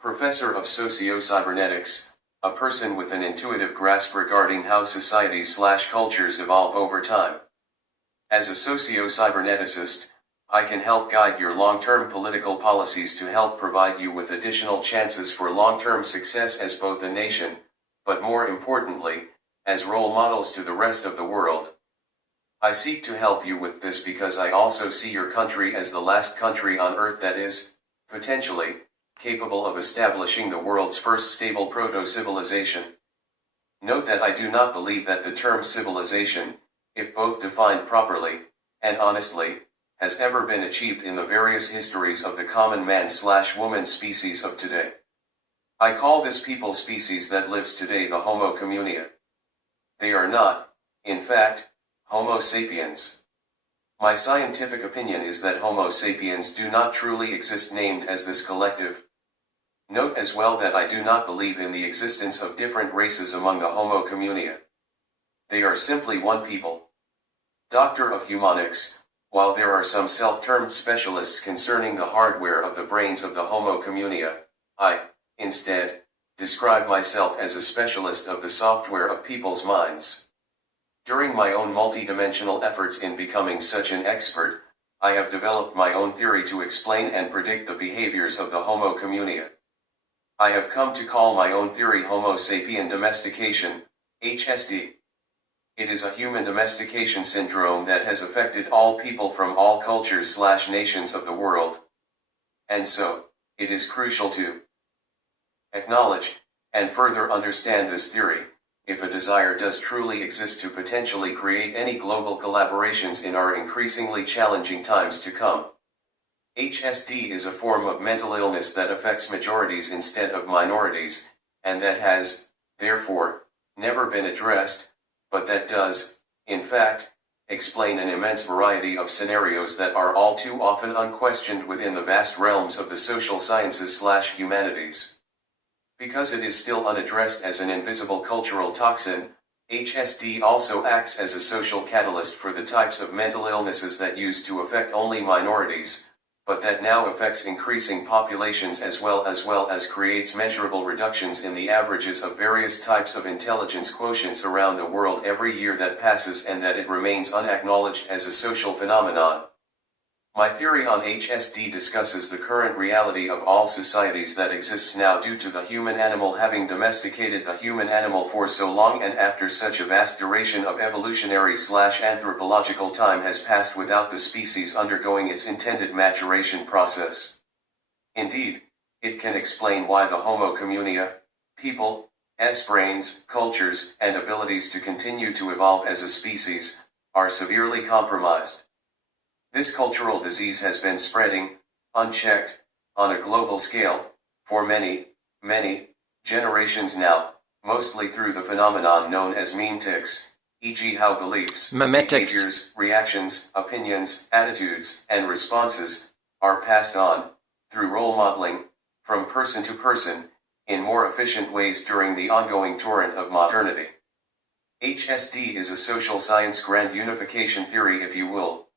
Professor of Socio-Cybernetics, a person with an intuitive grasp regarding how societies/cultures evolve over time. As a socio-cyberneticist, I can help guide your long-term political policies to help provide you with additional chances for long-term success as both a nation, but more importantly, as role models to the rest of the world. I seek to help you with this because I also see your country as the last country on earth that is, potentially, capable of establishing the world's first stable proto-civilization. Note that I do not believe that the term civilization, if both defined properly, and honestly, has ever been achieved in the various histories of the common man/woman species of today. I call this people species that lives today the Homo communia. They are not, in fact, Homo sapiens. My scientific opinion is that Homo sapiens do not truly exist named as this collective. Note as well that I do not believe in the existence of different races among the Homo communia. They are simply one people. Doctor of Humanics, while there are some self-termed specialists concerning the hardware of the brains of the Homo communia, I, instead, describe myself as a specialist of the software of people's minds. During my own multidimensional efforts in becoming such an expert, I have developed my own theory to explain and predict the behaviors of the Homo communia. I have come to call my own theory Homo sapien domestication, HSD. It is a human domestication syndrome that has affected all people from all cultures/nations of the world. And so, it is crucial to acknowledge, and further understand this theory, if a desire does truly exist to potentially create any global collaborations in our increasingly challenging times to come. HSD is a form of mental illness that affects majorities instead of minorities, and that has, therefore, never been addressed, but that does, in fact, explain an immense variety of scenarios that are all too often unquestioned within the vast realms of the social sciences/humanities. Because it is still unaddressed as an invisible cultural toxin, HSD also acts as a social catalyst for the types of mental illnesses that used to affect only minorities, but that now affects increasing populations as well as creates measurable reductions in the averages of various types of intelligence quotients around the world every year that passes, and that it remains unacknowledged as a social phenomenon. My theory on HSD discusses the current reality of all societies that exists now due to the human animal having domesticated the human animal for so long, and after such a vast duration of evolutionary/anthropological time has passed without the species undergoing its intended maturation process. Indeed, it can explain why the Homo communia, people's brains, cultures, and abilities to continue to evolve as a species, are severely compromised. This cultural disease has been spreading, unchecked, on a global scale, for many generations now, mostly through the phenomenon known as memetics, e.g. how beliefs, behaviors, reactions, opinions, attitudes, and responses are passed on, through role modeling, from person to person, in more efficient ways during the ongoing torrent of modernity. HSD is a social science grand unification theory, if you will,